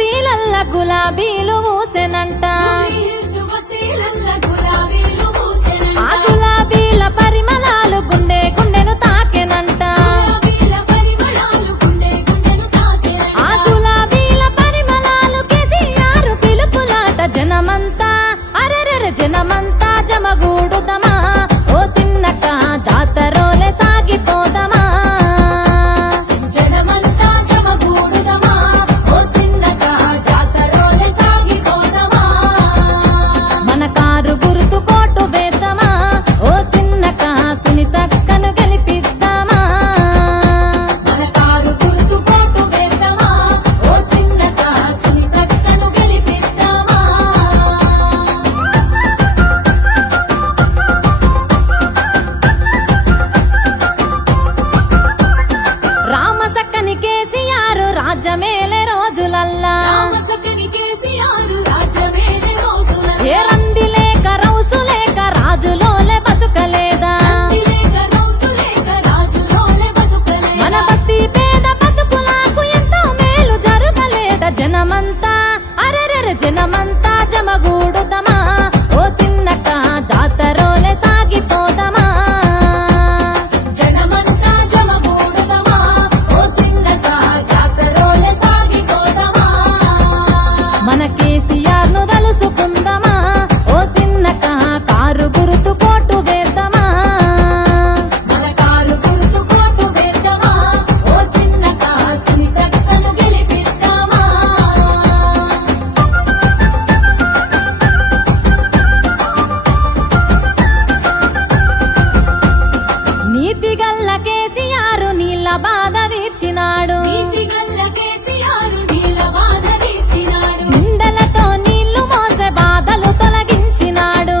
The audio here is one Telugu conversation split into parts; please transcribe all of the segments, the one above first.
బస్తీలల్ల గులాబీలు ఊసెనంట ఆ గులాబీల పరిమళాలు గుండె గుండెను తాకెనంట ఆ గులాబీల పరిమళాలు కేసీఆర్ పిలుపులాట జనమంతా అరెరెరె జనమంతా జమగూడుదమా ఓ చిన్నక జాతరోలే సాగిపోదమా జనమంతా జమగూడుదమా ఓ చిన్నక జాతరోలే సాగిపోదమా మన కారు గుర్తు కోటు వేద్దామా ఓ చిన్నక సునీతక్కను గెలిపిద్దామా మన కారు గుర్తు కోటు వేద్దామా ఓ చిన్నక సునీతక్కను గెలిపిద్దామా రామసక్కని కేసీఆర్ రాజ్యమేలే రోజులల్లా ఏ రంది లేక రౌసు లేక రాజులోలే బతుకలేదా మన బస్తీ పేద బతుకులకు ఎంతో మేలు జరగలేదా జనమంతా అరెరెరె జనమంతా జమగూడుదమా ఓ చిన్నక జాతరోలే సాగిపోదమా జనమంతా జమగూడుదమా ఓ చిన్నక జాతరోలే సాగిపోదమా మన కేసీఆర్ ను తలుసుకుందమా ఓ చిన్నక కారు గుర్తు కోటు వేద్దామా మన కారు గుర్తు కోటు వేద్దామా ఓ చిన్నక సునీతక్కను గెలిపిద్దామా నీతిగల్ల కేసీఆర్ నీళ్ళ బాధ తీర్చినాడు నిందలతో నీళ్లు మోసే బాధలు తొలగించినాడు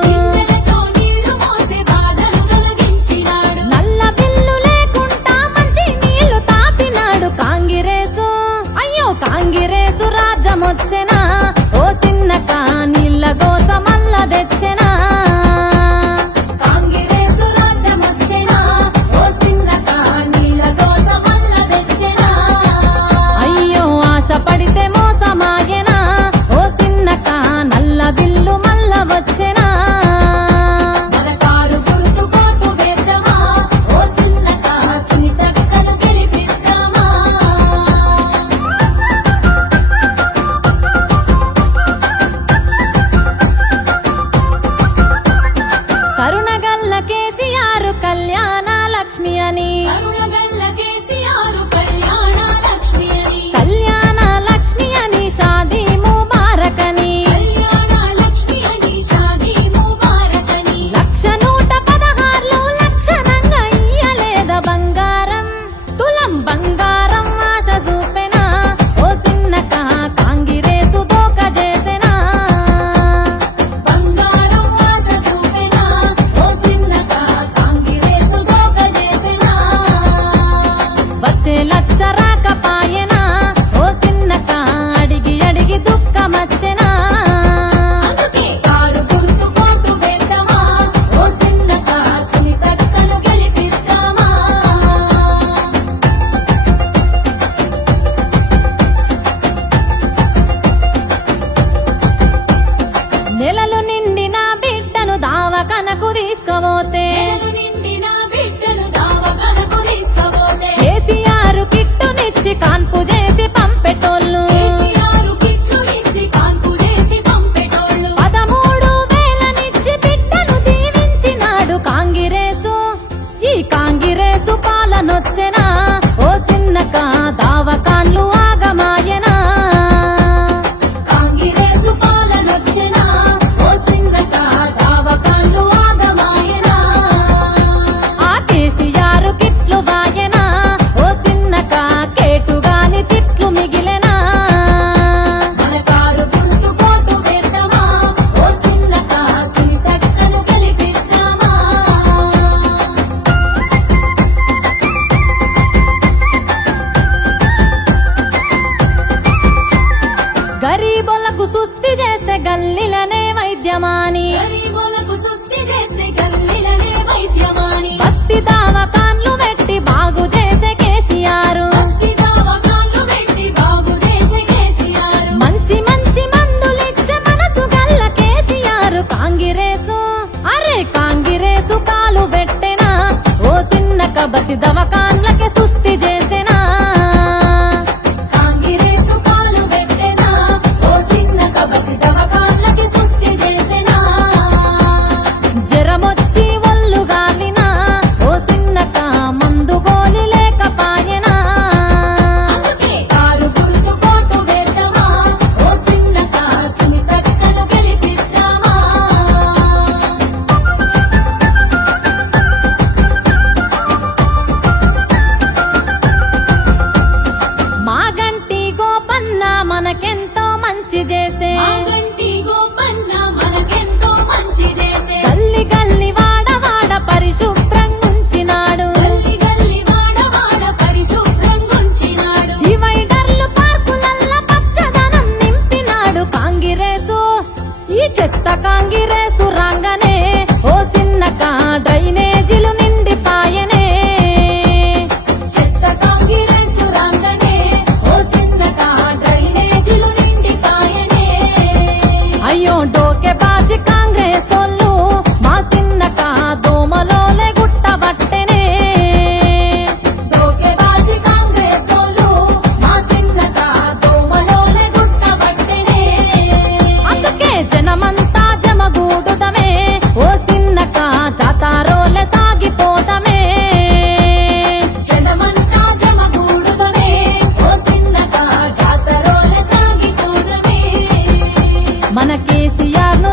నల్ల బిల్లు లేకుండా మంచి నీళ్లు తాపినాడు కాంగిరేసు అయ్యో కాంగిరేసు రాజ్యమొచ్చెనా ఓ చిన్నక నీళ్ళ గోస మల్ల తెచ్చెనా కాంగిరేసు రాజ్యమొచ్చెనా ఓ చిన్నక నీళ్ళ గోస మల్ల తెచ్చెనా అయ్యో ఆశ పడితే మోసమాగెనా ఓ చిన్నక నల్ల బిల్లు మల్ల వచ్చెనా మన కారు గుర్తు కోటు వేద్దామా ఓ చిన్నక సునీతక్కను గెలిపిద్దామా కరుణగల్ల కేసీఆర్ కళ్యాణ లక్ష్మి అని కళ్యాణ లక్ష్మి అని షాదీ ముబారక్ అని 1,116 లక్షణంగా ఇయ్యలేద బంగారం తులం బంగారం ఆశ చూపెనా ఓ చిన్నక కాంగిరేసు దోక చేసెనా బంగారం ఆశ చూపెనా ఓ చిన్నక కాంగిరేసు దోక చేసెనా వచ్చే లచ్చ రాకపాయెనా ఓ చిన్నక అడిగి అడిగి దుఃఖమచ్చెనా అందుకే కారు గుర్తు కోటు వేద్దామా ఓ చిన్నక సునీతక్కను గెలిపిద్దామా నెలలు నిండిన బిడ్డను దావకనకు తీసుకుపోతే కేసీఆర్ కిట్టునిచ్చి కాన్పు చేసి పంపెటోళ్ళు 13,000నిచ్చి బిడ్డను దీవించినాడు కాంగిరేసు ఈ కాంగిరేసు పాలనొచ్చెనా ఓ చిన్నక దావకాన్లు ఆగమాయెనా కాంగిరేసు పాలనొచ్చెనా ఓ చిన్నక దావకాన్లు ఆగమాయెనా ఆ కేసీఆర్ కిట్లు బాయెనా ఓ చిన్నక కేటుగాని తిట్లు మిగిలెనా మన కారు గుర్తు కోటు వేద్దామా ఓ చిన్నక సునీతక్కను గెలిపిద్దామా గరీబులకు సుస్థి చేస్తే గల్లీలనే వైద్యమాని బస్తీ దావకాన్లు పెట్టి బాగు చేసే కేసీఆర్ దవకాన్లకి సుస్థి చేసెనా కాంగిరేసు కాలు పెట్టెనా ఓ సిన్నక బసి దవకాన్లకి సుస్థి చేసెనా జరమొచ్చి ఒళ్ళు గాలినా ఓ సిన్నక మందు గోలి లేకపాయెనా అందుకే కారు గుర్తు కోటు వేద్దామా ఓ సిన్నక సునీతక్కను గెలిపిద్దామా మాగంటి గోపన్న మనకెంతో మంచి చేసే మాగంటి గోపన్న మనకెంతో మంచి చేసే గల్లి గల్లి వాడ వాడ పరిశుభ్రంగుంచినాడు గల్లి గల్లి వాడ పరిశుభ్రంగుంచినాడు డివైడర్లు పార్కులల్ల పచ్చదనం నింపినాడు కాంగిరేసు ఈ చెత్త కాంగిరేసు రాంగనే ఓ సిన్నక డ్రైనేజీలు నిండిపాయనే చెత్త కాంగిరేసు రాంగనే ఓ సిన్నక డ్రైనేజీలు నిండిపాయనే అయ్యో డోకే బాజి కాంగ్రెసోళ్ళు మా సిన్నక దోమలోలే గుట్టబట్టెనే దోకెబాజీ కాంగ్రెసోళ్ళు మా సిన్నక దోమలోలే గుట్టబట్టెనే అందుకే జనమంతా జమగూడుదమే ఓ సిన్నక జాతారోలే సాగిపోదమే జనమంతా జమగూడుదమే ఓ సిన్నక జాతరోలే సాగిపోదమే మన కేసీఆర్ ను